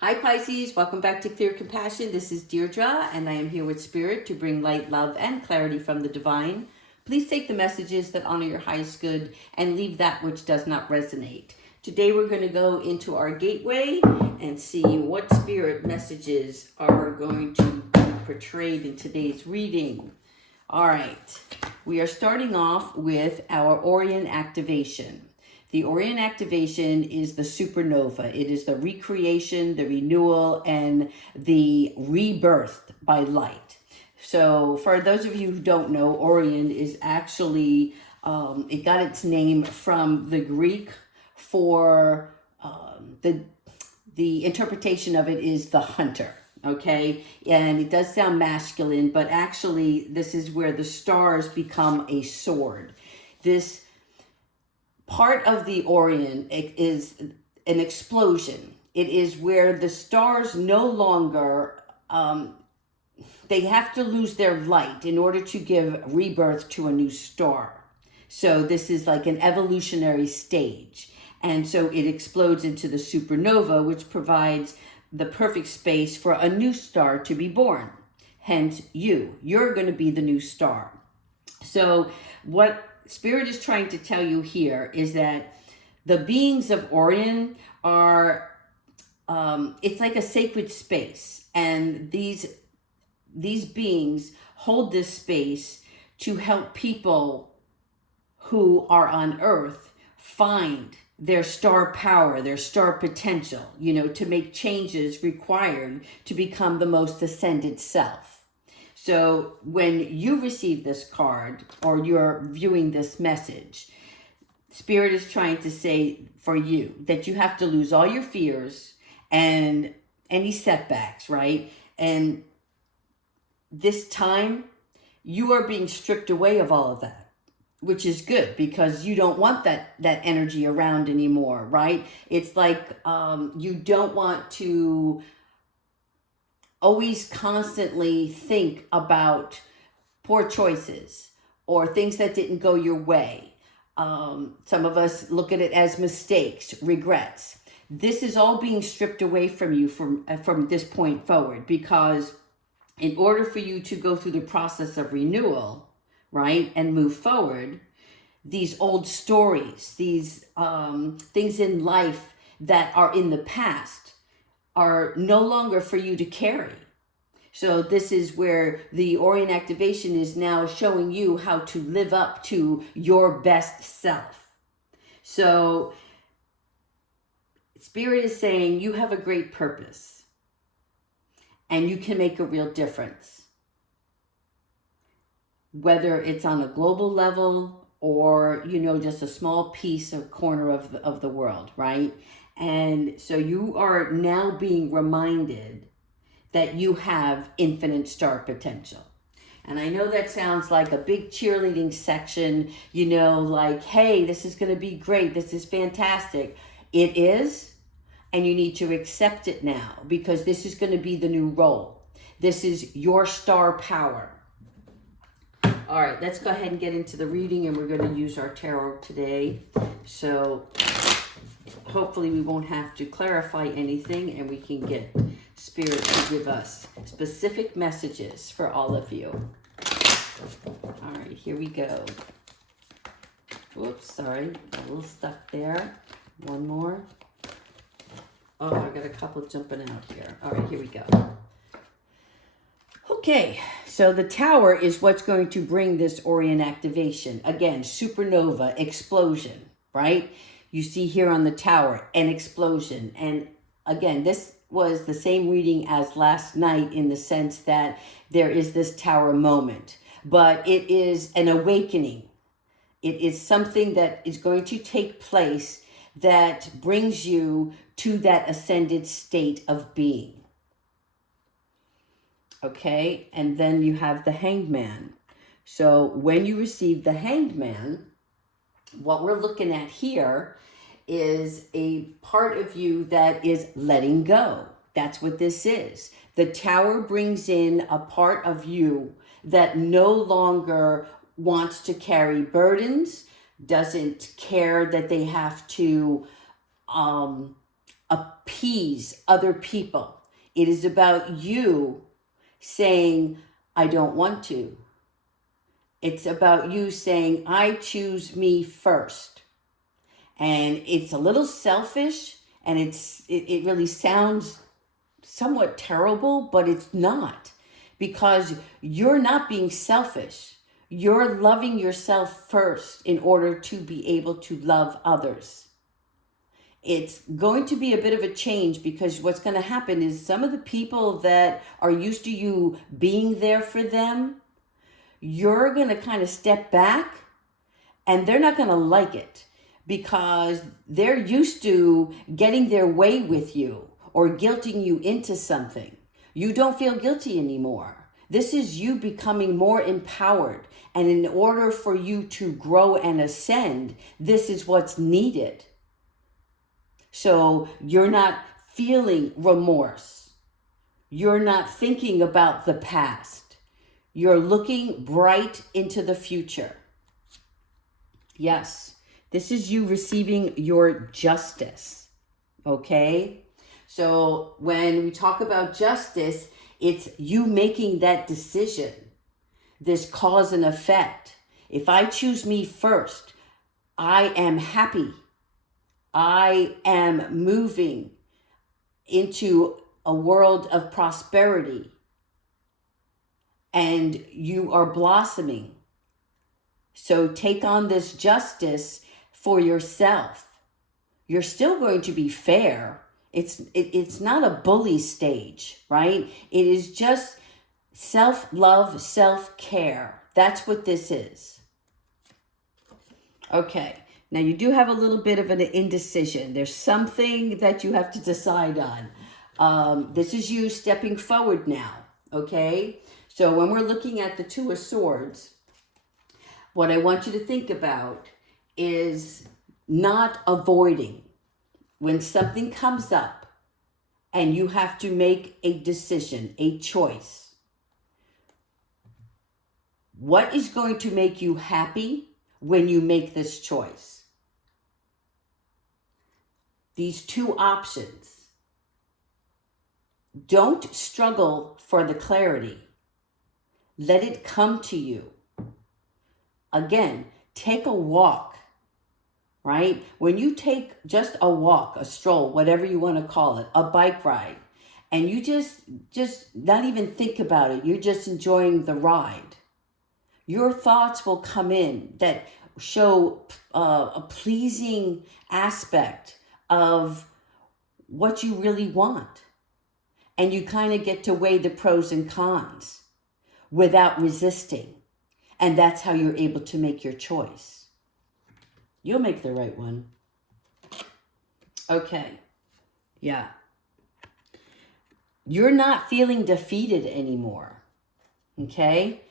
Hi Pisces, welcome back to Clear Compassion. This is Deirdre and I am here with Spirit to bring light, love, and clarity from the divine. Please take the messages that honor your highest good and leave that which does not resonate. Today we're going to go into our gateway and see what spirit messages are going to be portrayed in today's reading. All right, we are starting off with our Orion activation. The Orion activation is the supernova. It is the recreation, the renewal, and the rebirth by light. So for those of you who don't know, Orion is actually, it got its name from the Greek for the interpretation of it is the hunter. Okay, and it does sound masculine, but actually this is where the stars become a sword. This part of the Orion is an explosion. It is where the stars no longer, they have to lose their light in order to give rebirth to a new star. So this is like an evolutionary stage. And so it explodes into the supernova, which provides the perfect space for a new star to be born. Hence, you're going to be the new star. So what Spirit is trying to tell you here is that the beings of Orion are, it's like a sacred space. And these beings hold this space to help people who are on Earth find their star power, their star potential, to make changes required to become the most ascended self. So when you receive this card or you're viewing this message, Spirit is trying to say for you that you have to lose all your fears and any setbacks, right? And this time you are being stripped away of all of that, which is good because you don't want that energy around anymore, right? It's like you don't want to always constantly think about poor choices or things that didn't go your way. Some of us look at it as mistakes, regrets. This is all being stripped away from you from this point forward, because in order for you to go through the process of renewal, right, and move forward, these old stories, these things in life that are in the past are no longer for you to carry. So this is where the Orion activation is now showing you how to live up to your best self. So Spirit is saying you have a great purpose and you can make a real difference. Whether it's on a global level or, just a small piece or corner of the world, right? And so you are now being reminded that you have infinite star potential. And I know that sounds like a big cheerleading section, like, hey, this is going to be great. This is fantastic. It is, and you need to accept it now because this is going to be the new role. This is your star power. All right, let's go ahead and get into the reading, and we're going to use our tarot today. So hopefully we won't have to clarify anything and we can get Spirit to give us specific messages for all of you. All right, here we go. Whoops, sorry, got a little stuck there. One more. Oh, I got a couple jumping out here. All right, here we go. Okay, so the Tower is what's going to bring this Orion activation. Again, supernova, explosion, right? You see here on the Tower, an explosion. And again, this was the same reading as last night in the sense that there is this Tower moment. But it is an awakening. It is something that is going to take place that brings you to that ascended state of being. Okay, and then you have the Hanged Man. So when you receive the Hanged Man, what we're looking at here is a part of you that is letting go. That's what this is. The Tower brings in a part of you that no longer wants to carry burdens, doesn't care that they have to appease other people. It is about you saying, I don't want to. It's about you saying, I choose me first. And it's a little selfish, and it really sounds somewhat terrible, but it's not, because you're not being selfish. You're loving yourself first in order to be able to love others. It's going to be a bit of a change, because what's going to happen is some of the people that are used to you being there for them, you're going to kind of step back, and they're not going to like it, because they're used to getting their way with you or guilting you into something. You don't feel guilty anymore. This is you becoming more empowered. And in order for you to grow and ascend, this is what's needed. So you're not feeling remorse. You're not thinking about the past. You're looking bright into the future. Yes, this is you receiving your justice. Okay? So when we talk about justice, it's you making that decision, this cause and effect. If I choose me first, I am happy. I am moving into a world of prosperity, and you are blossoming. So take on this justice for yourself. You're still going to be fair. It's not a bully stage, right? It is just self-love, self-care. That's what this is. Okay. Now, you do have a little bit of an indecision. There's something that you have to decide on. This is you stepping forward now, okay? So when we're looking at the Two of Swords, what I want you to think about is not avoiding. When something comes up and you have to make a decision, a choice, what is going to make you happy when you make this choice? These two options. Don't struggle for the clarity. Let it come to you. Again, take a walk, right? When you take just a walk, a stroll, whatever you want to call it, a bike ride, and you just not even think about it, you're just enjoying the ride, your thoughts will come in that show a pleasing aspect of what you really want. And you kind of get to weigh the pros and cons without resisting. And that's how you're able to make your choice. You'll make the right one. Okay. Yeah. You're not feeling defeated anymore. Okay?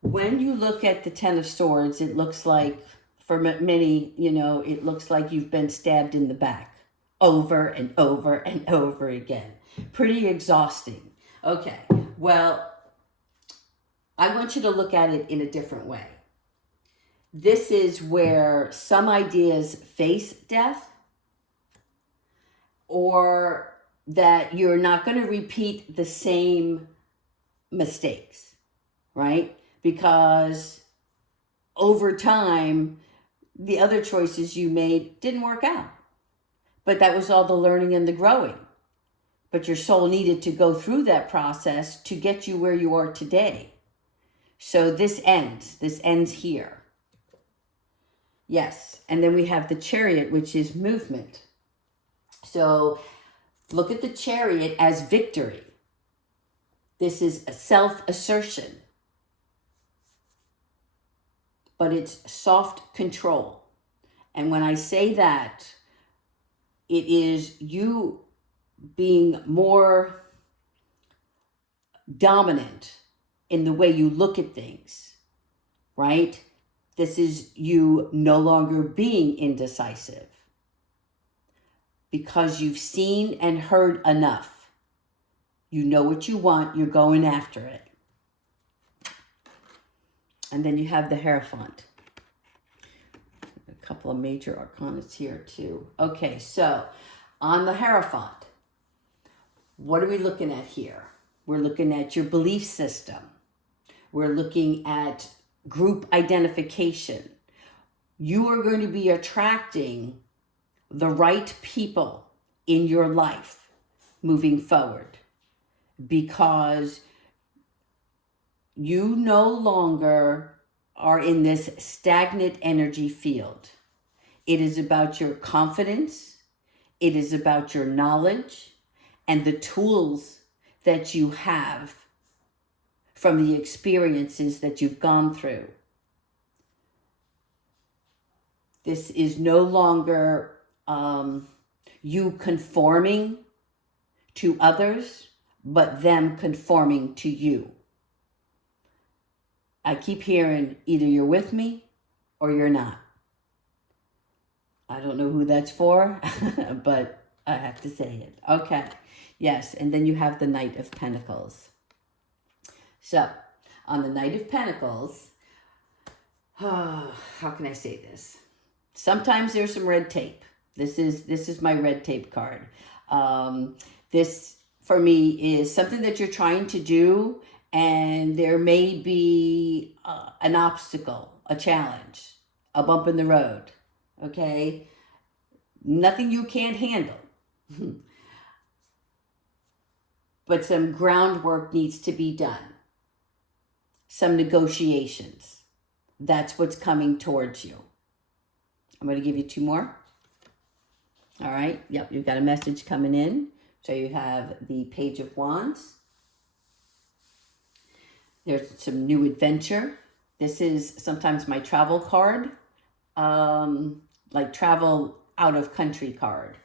When you look at the Ten of Swords, it looks like, for many, it looks like you've been stabbed in the back over and over and over again. Pretty exhausting. Okay, well, I want you to look at it in a different way. This is where some ideas face death, or that you're not going to repeat the same mistakes, right? Because over time, the other choices you made didn't work out. But that was all the learning and the growing. But your soul needed to go through that process to get you where you are today. So this ends. This ends here. Yes. And then we have the Chariot, which is movement. So look at the Chariot as victory. This is a self-assertion. But it's soft control. And when I say that, it is you being more dominant in the way you look at things, right? This is you no longer being indecisive, because you've seen and heard enough. You know what you want, you're going after it. And then you have the Hierophant. A couple of major arcanas here too. Okay, so On the Hierophant, what are we looking at here? We're looking at your belief system. We're looking at group identification. You are going to be attracting the right people in your life moving forward, because you no longer are in this stagnant energy field. It is about your confidence. It is about your knowledge and the tools that you have from the experiences that you've gone through. This is no longer you conforming to others, but them conforming to you. I keep hearing either you're with me or you're not. I don't know who that's for, but I have to say it. Okay. Yes, and then you have the Knight of Pentacles. So, on the Knight of Pentacles, how can I say this? Sometimes there's some red tape. This is my red tape card. This, for me, is something that you're trying to do, and there may be an obstacle, a challenge, a bump in the road, okay? Nothing you can't handle. But some groundwork needs to be done. Some negotiations. That's what's coming towards you. I'm going to give you two more. All right. Yep, you've got a message coming in. So you have the Page of Wands. There's some new adventure. This is sometimes my travel card. Like travel out of country card.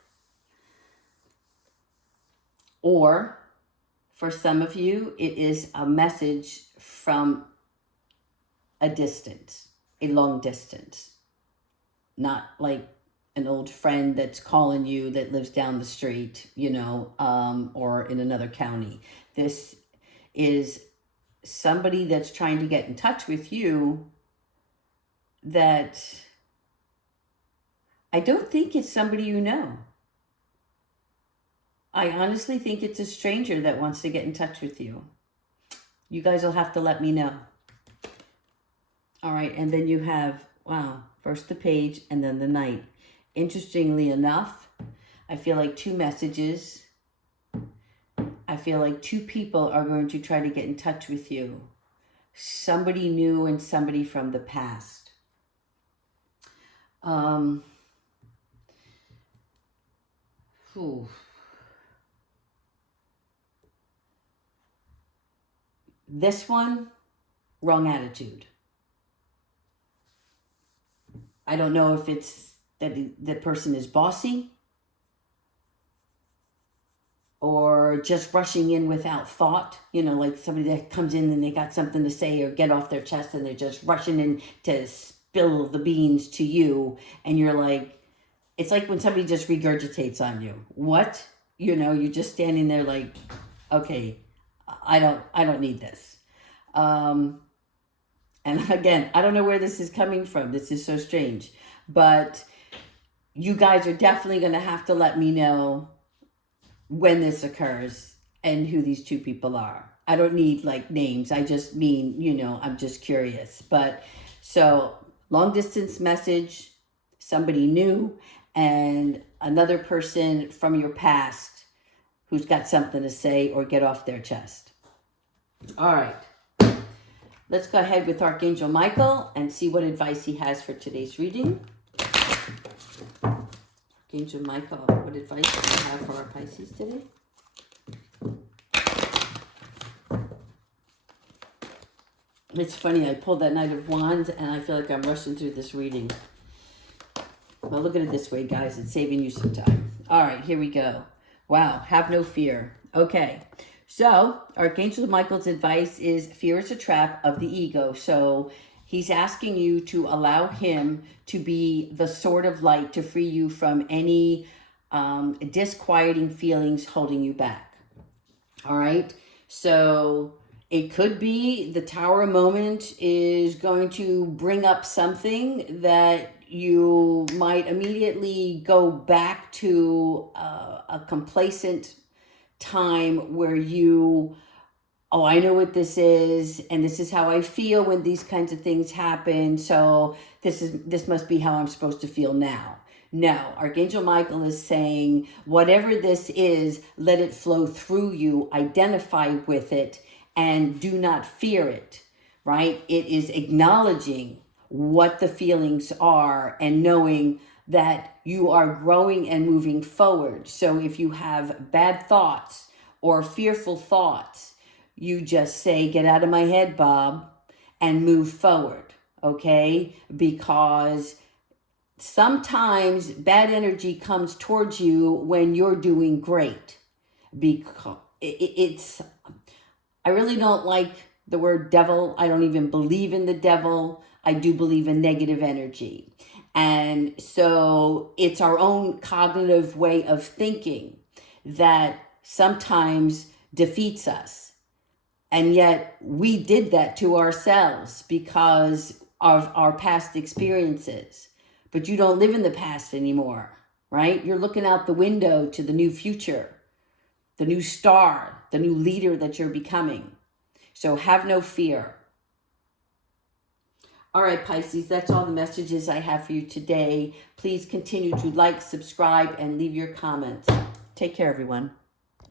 Or for some of you, it is a message from a distance, a long distance. Not like an old friend that's calling you that lives down the street, you know, or in another county. This is somebody that's trying to get in touch with you that I don't think it's somebody you know. I honestly think it's a stranger that wants to get in touch with you. You guys will have to let me know. All right, and then you have, wow, first the Page and then the Knight. Interestingly enough, I feel like two messages. I feel like two people are going to try to get in touch with you. Somebody new and somebody from the past. This one, wrong attitude. I don't know if it's that the person is bossy or just rushing in without thought. You know, like somebody that comes in and they got something to say or get off their chest and they're just rushing in to spill the beans to you. And you're like, it's like when somebody just regurgitates on you. What? You know, you're just standing there like, okay, I don't need this. And again, I don't know where this is coming from. This is so strange. But you guys are definitely going to have to let me know when this occurs and who these two people are. I don't need like names. I just mean, you know, I'm just curious. But so long distance message, somebody new, and another person from your past who's got something to say or get off their chest. All right. Let's go ahead with Archangel Michael and see what advice he has for today's reading. Archangel Michael, what advice do you have for our Pisces today? It's funny, I pulled that Knight of Wands and I feel like I'm rushing through this reading. Well, look at it this way, guys. It's saving you some time. All right, here we go. Wow, have no fear. Okay. So, Archangel Michael's advice is fear is a trap of the ego. So, he's asking you to allow him to be the sword of light to free you from any disquieting feelings holding you back. All right? So, It could be the Tower moment is going to bring up something that you might immediately go back to a complacent time where you, oh, I know what this is, and this is how I feel when these kinds of things happen, so this must be how I'm supposed to feel now. No, Archangel Michael is saying, whatever this is, let it flow through you, identify with it, and do not fear it, right? It is acknowledging what the feelings are and knowing that you are growing and moving forward. So if you have bad thoughts or fearful thoughts, you just say, get out of my head, Bob, and move forward, okay? Because sometimes bad energy comes towards you when you're doing great. Because I really don't like the word devil. I don't even believe in the devil. I do believe in negative energy. And so it's our own cognitive way of thinking that sometimes defeats us. And yet we did that to ourselves because of our past experiences. But you don't live in the past anymore, right? You're looking out the window to the new future, the new star, the new leader that you're becoming. So have no fear. All right, Pisces, that's all the messages I have for you today. Please continue to like, subscribe, and leave your comments. Take care, everyone.